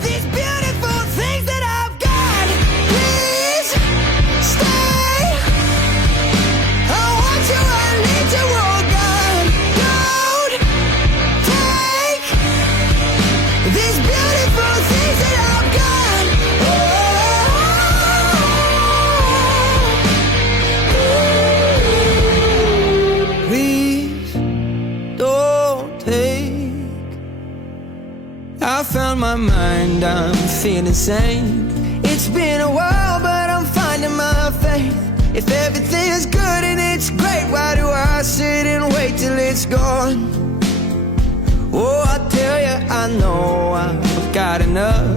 these beautiful things that I've got. Please stay. I want you, I need you, oh God. Don't take these beautiful things that I've got. Oh, please don't take. I found my mind, I'm feeling sane. It's been a while, but I'm finding my faith. If everything's good and it's great, why do I sit and wait till it's gone? Oh, I tell you, I know I've got enough.